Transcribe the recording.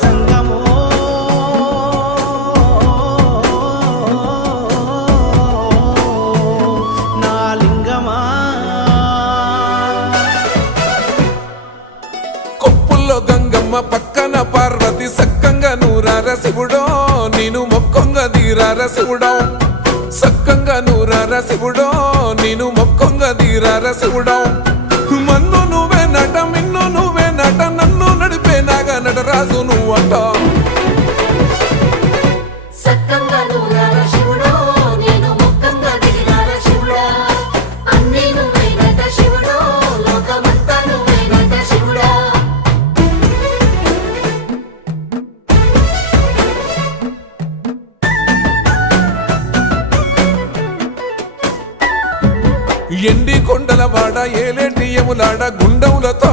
జంగమో నా లింగమా కొప్పుల్లో గంగమ్మ పక్కన పార్వతి సక్కంగా నూరార శివుడో నేను మొక్కంగా తీరార శివుడో సక్కంగా నూరార శివుడో నేను మొక్కంగా తీరార శివుడో మన్ను నువ్వే నట మిన్ను నువ్వే నట నన్ను నడిపే నాగా నటరాజు నువ్వంట సక్కంగా నూరార శివుడో నేను మొక్కంగా దిగిరార శివుడా అన్నీ నువ్వేనట శివుడో లోకమంతా నువ్వేనట శివుడా ఎండి కొండల వాడ ఏలేటి యములాడ గుండములతో